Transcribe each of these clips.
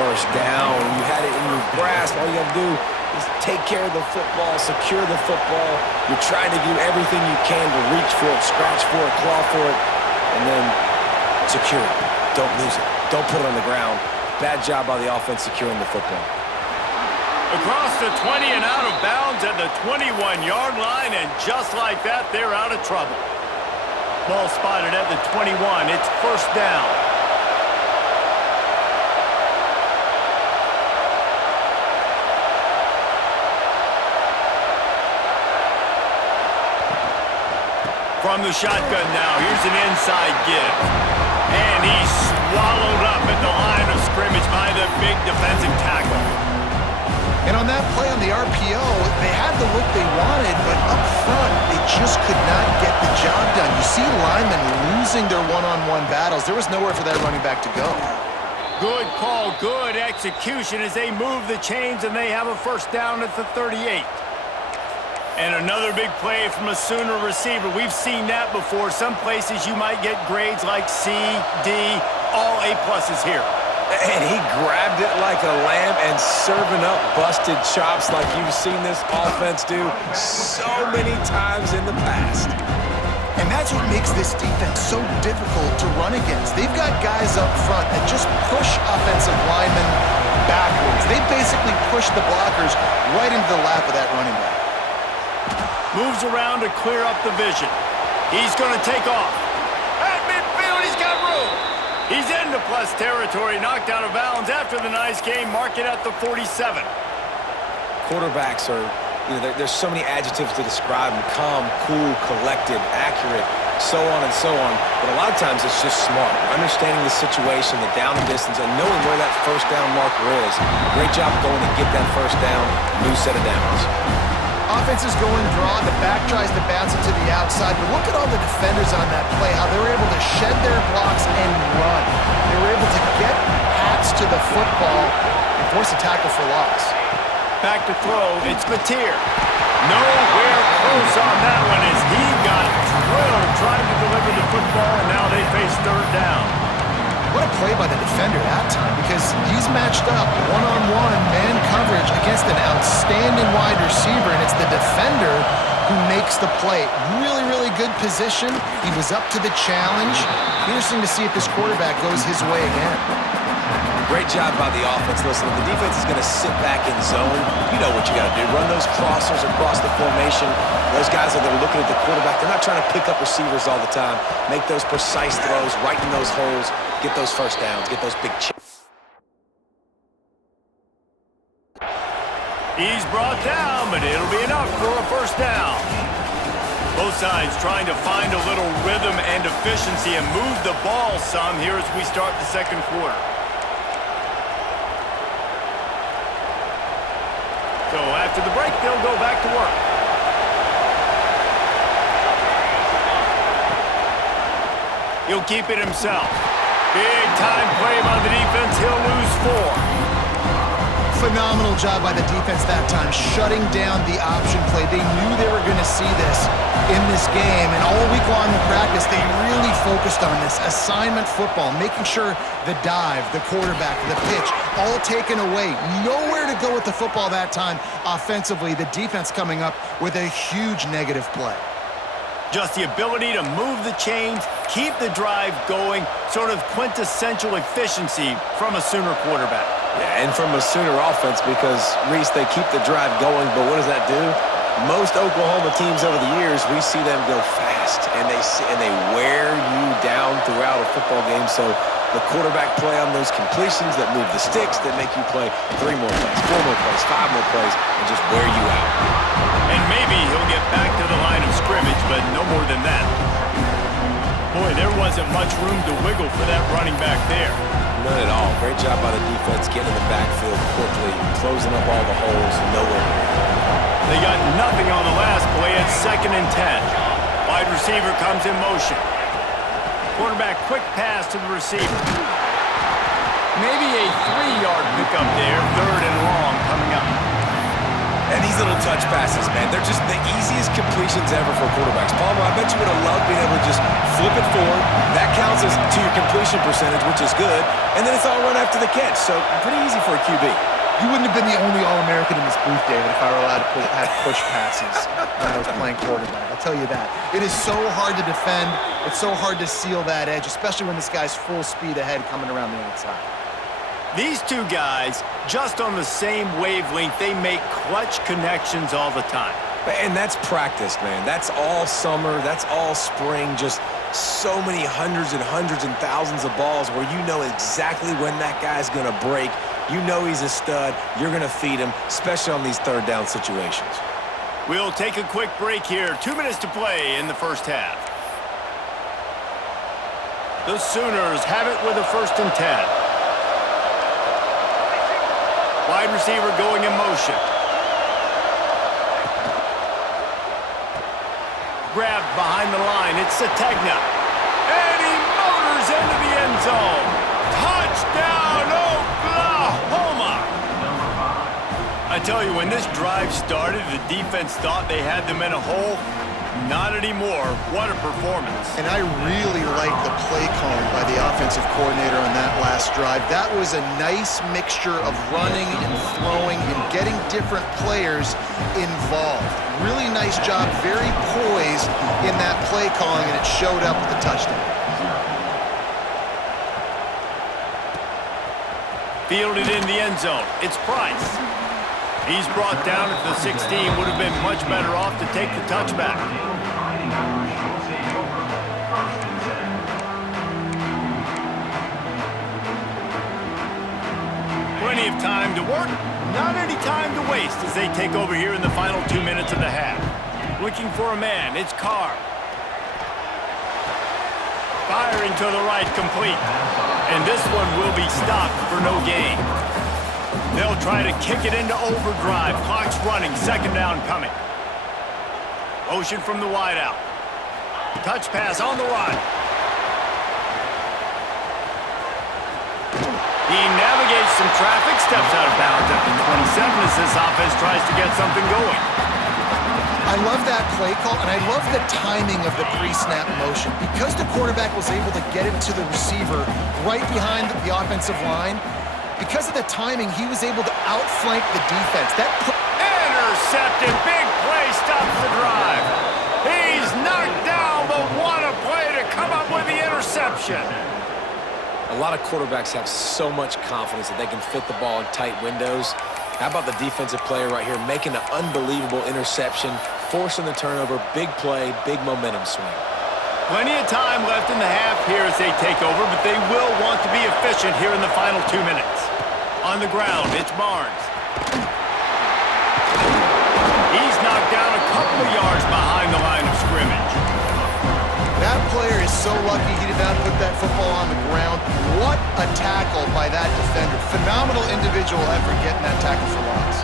first down. You had it in your grasp. All you got to do is take care of the football, secure the football. You're trying to do everything you can to reach for it, scratch for it, claw for it, and then secure it. Don't lose it. Don't put it on the ground. Bad job by the offense securing the football. Across the 20 and out of bounds at the 21-yard line, and just like that, they're out of trouble. Ball spotted at the 21. It's first down. From the shotgun now, here's an inside give. And he's swallowed up at the line of scrimmage by the big defensive tackle. And on that play on the RPO, they had the look they wanted, but up front, they just could not get the job done. You see linemen losing their one-on-one battles. There was nowhere for that running back to go. Good call, good execution as they move the chains, and they have a first down at the 38. And another big play from a Sooner receiver. We've seen that before. Some places you might get grades like C, D, all A-pluses here. And he grabbed it like a lamb and serving up busted chops like you've seen this offense do so many times in the past. And that's what makes this defense so difficult to run against. They've got guys up front that just push offensive linemen backwards. They basically push the blockers right into the lap of that running back. Moves around to clear up the vision. He's going to take off. At midfield, he's got room. He's into plus territory, knocked out of bounds after the nice game. Mark it at the 47. Quarterbacks are, there's so many adjectives to describe them. Calm, cool, collected, accurate, so on and so on. But a lot of times it's just smart. Understanding the situation, the down and distance, and knowing where that first down marker is. Great job going to get that first down, new set of downs. Offense is going draw. The back tries to bounce it to the outside. But look at all the defenders on that play, how they were able to shed their blocks and run. They were able to get hats to the football and force a tackle for loss. Back to throw. It's Mateer. Nowhere close on that one as he got drilled trying to deliver the football, and now they face third down. What a play by the defender that time, because he's matched up one-on-one man coverage against an outstanding wide receiver, and it's the defender who makes the play. Really, really good position. He was up to the challenge. Interesting to see if this quarterback goes his way again. Great job by the offense. Listen, if the defense is going to sit back in zone, you know what you got to do. Run those crossers across the formation. Those guys that are looking at the quarterback, they're not trying to pick up receivers all the time. Make those precise throws, right in those holes, get those first downs, get those big chips. He's brought down, but it'll be enough for a first down. Both sides trying to find a little rhythm and efficiency and move the ball some here as we start the second quarter. So after the break, they'll go back to work. He'll keep it himself. Big time play by the defense. He'll lose 4. Phenomenal job by the defense that time, shutting down the option play. They knew they were going to see this in this game, and all week long in practice, they really focused on this assignment football, making sure the dive, the quarterback, the pitch, all taken away. Nowhere to go with the football that time offensively. The defense coming up with a huge negative play. Just the ability to move the chains, keep the drive going, sort of quintessential efficiency from a Sooner quarterback. Yeah, and from a Sooner offense because, Reese, they keep the drive going, but what does that do? Most Oklahoma teams over the years, we see them go fast, and they wear you down throughout a football game. So the quarterback play on those completions that move the sticks, that make you play 3 more plays, 4 more plays, 5 more plays, and just wear you out. And maybe he'll get back to the line of scrimmage, but no more than that. Boy, there wasn't much room to wiggle for that running back there. None at all. Great job by the defense getting in the backfield quickly, closing up all the holes, nowhere to go. They got nothing on the last play. It's 2nd and 10. Wide receiver comes in motion. Quarterback quick pass to the receiver. Maybe a 3-yard pickup there. 3rd and long coming up. And these little touch passes, man, they're just the easiest completions ever for quarterbacks. Palmer, I bet you would have loved being able to just flip it forward. That counts as to your completion percentage, which is good. And then it's all run after the catch, so pretty easy for a QB. You wouldn't have been the only All-American in this booth, David, if I were allowed to have push passes when I was playing quarterback. I'll tell you that. It is so hard to defend. It's so hard to seal that edge, especially when this guy's full speed ahead coming around the outside. These two guys, just on the same wavelength, they make clutch connections all the time. And that's practice, man. That's all summer. That's all spring. Just so many hundreds and thousands of balls where you know exactly when that guy's going to break. You know he's a stud. You're going to feed him, especially on these third down situations. We'll take a quick break here. 2 minutes to play in the first half. The Sooners have it with a 1st and 10. Wide receiver going in motion. Grabbed behind the line. It's Sategna. And he motors into the end zone. Touchdown, Oklahoma! I tell you, when this drive started, the defense thought they had them in a hole. Not anymore. What a performance. And I really like the play calling by the offensive coordinator on that last drive. That was a nice mixture of running and throwing and getting different players involved. Really nice job, very poised in that play calling, and it showed up with the touchdown. Fielded in the end zone. It's Price. He's brought down at the 16. Would have been much better off to take the touchback. Plenty of time to work. Not any time to waste as they take over here in the final 2 minutes of the half. Looking for a man. It's Carr. Firing to the right, complete. And this one will be stopped for no gain. They'll try to kick it into overdrive. Clock's running. 2nd down coming. Motion from the wideout. Touch pass on the run. He navigates some traffic, steps out of bounds at the 27 as this offense tries to get something going. I love that play call, and I love the timing of the pre-snap motion. Because the quarterback was able to get it to the receiver right behind the offensive line, because of the timing, he was able to outflank the defense. Intercepted. Big play stops the drive. He's knocked down, but what a play to come up with the interception. A lot of quarterbacks have so much confidence that they can fit the ball in tight windows. How about the defensive player right here making an unbelievable interception, forcing the turnover, big play, big momentum swing. Plenty of time left in the half here as they take over, but they will want to be efficient here in the final 2 minutes. On the ground, it's Barnes. He's knocked down a couple of yards behind the line of scrimmage. That player is so lucky he did not put that football on the ground. What a tackle by that defender. Phenomenal individual effort getting that tackle for loss.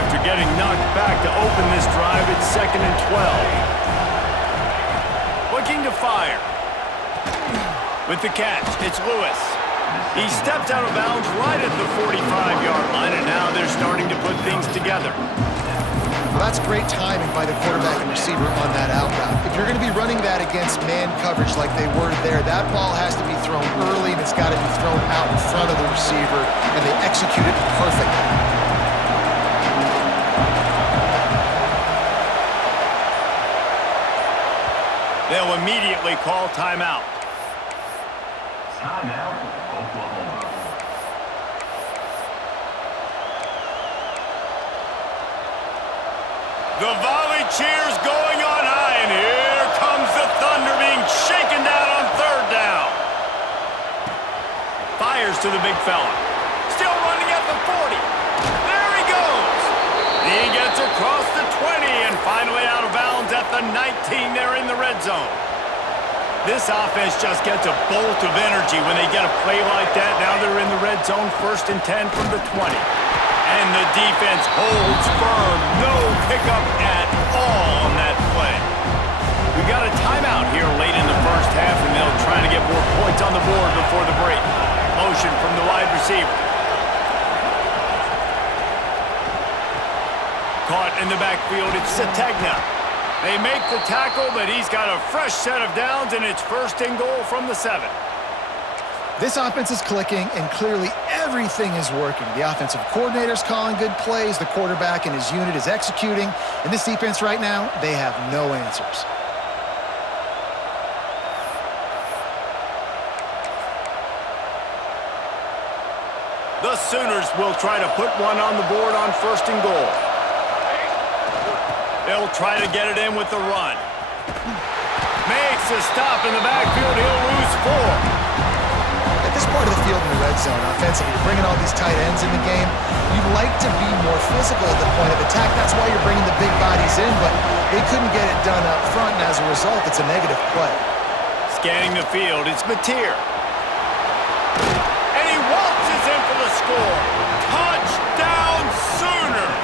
After getting knocked back to open this drive, it's 2nd and 12. Looking to fire. With the catch, it's Lewis. He stepped out of bounds right at the 45-yard line, and now they're starting to put things together. Well, that's great timing by the quarterback and receiver on that out route. If you're going to be running that against man coverage like they were there, that ball has to be thrown early, and it's got to be thrown out in front of the receiver, and they execute it perfectly. They'll immediately call timeout. Timeout, Oklahoma. The volley cheers going on high, and here comes the Thunder being shaken down on 3rd down. Fires to the big fella. Still running at the 40. There he goes. He gets across the 20 and finally out of bounds at the 19 there in the red zone. This offense just gets a bolt of energy when they get a play like that. Now they're in the red zone, 1st and 10 from the 20. And the defense holds firm. No pickup at all on that play. We got a timeout here late in the first half, and they'll try to get more points on the board before the break. Motion from the wide receiver. Caught in the backfield, it's Sategna. They make the tackle, but he's got a fresh set of downs, and it's 1st and goal from the 7. This offense is clicking, and clearly everything is working. The offensive coordinator's calling good plays, the quarterback and his unit is executing, and this defense right now, they have no answers. The Sooners will try to put one on the board on 1st and goal. They'll try to get it in with the run. Makes a stop in the backfield. He'll lose 4. At this part of the field in the red zone, offensively, you're bringing all these tight ends in the game. You'd like to be more physical at the point of attack. That's why you're bringing the big bodies in, but they couldn't get it done up front, and as a result, it's a negative play. Scanning the field, it's Mateer. And he waltzes in for the score. Touchdown, Sooners!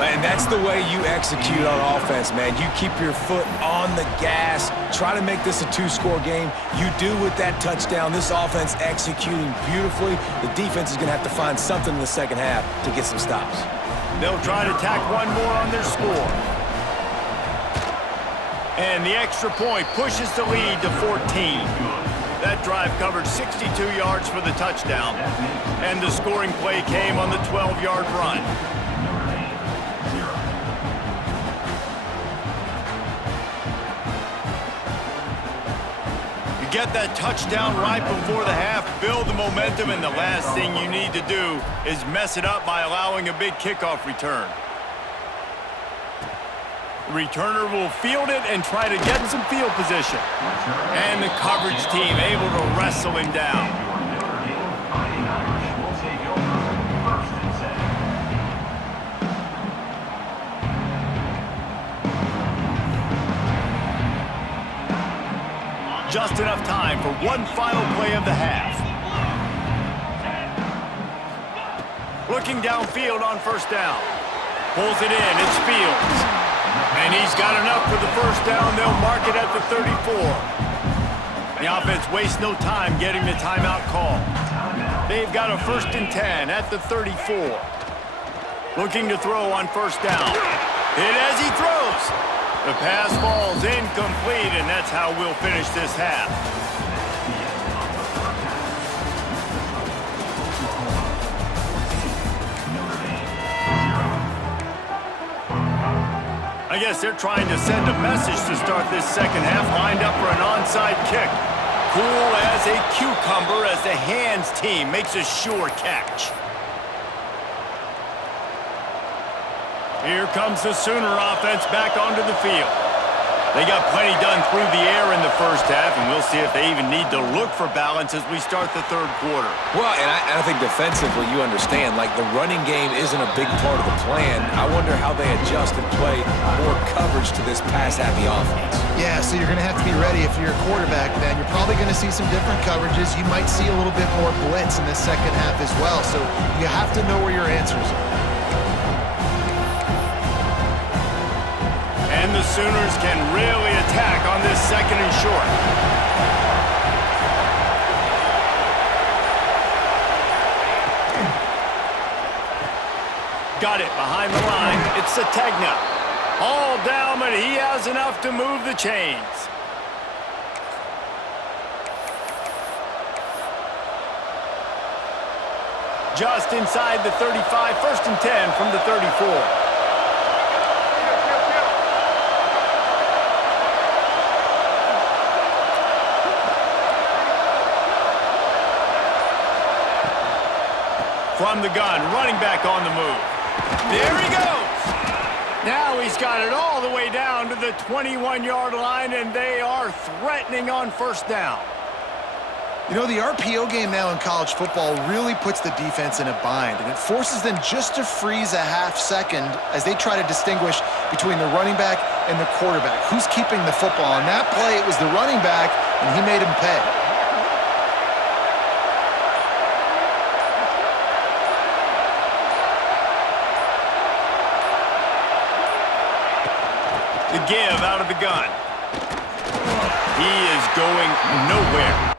And that's the way you execute on offense, man. You keep your foot on the gas. Try to make this a 2-score game. You do with that touchdown. This offense executing beautifully. The defense is going to have to find something in the second half to get some stops. They'll try to tack one more on their score. And the extra point pushes the lead to 14. That drive covered 62 yards for the touchdown. And the scoring play came on the 12-yard run. Get that touchdown right before the half, build the momentum, and the last thing you need to do is mess it up by allowing a big kickoff return. The returner will field it and try to get some field position. And the coverage team able to wrestle him down. Just enough time for one final play of the half. Looking downfield on 1st down. Pulls it in, it's Fields. And he's got enough for the 1st down. They'll mark it at the 34. The offense wastes no time getting the timeout call. They've got a 1st and 10 at the 34. Looking to throw on 1st down. Hit as he throws. The pass falls incomplete, and that's how we'll finish this half. I guess they're trying to send a message to start this second half, lined up for an onside kick. Cool as a cucumber as the hands team makes a sure catch. Here comes the Sooner offense back onto the field. They got plenty done through the air in the 1st half, and we'll see if they even need to look for balance as we start the 3rd quarter. Well, and I think defensively, you understand, like the running game isn't a big part of the plan. I wonder how they adjust and play more coverage to this pass-happy offense. Yeah, so you're going to have to be ready if you're a quarterback then. You're probably going to see some different coverages. You might see a little bit more blitz in the second half as well, so you have to know where your answers are. And the Sooners can really attack on this 2nd and short. Got it behind the line. It's Sategna. All down, but he has enough to move the chains. Just inside the 35, 1st and 10 from the 34. From the gun, running back on the move. There he goes. Now he's got it all the way down to the 21-yard line, and they are threatening on 1st down. You know, the RPO game now in college football really puts the defense in a bind, and it forces them just to freeze a half second as they try to distinguish between the running back and the quarterback. Who's keeping the football? On that play, it was the running back, and he made him pay. The give out of the gun. He is going nowhere.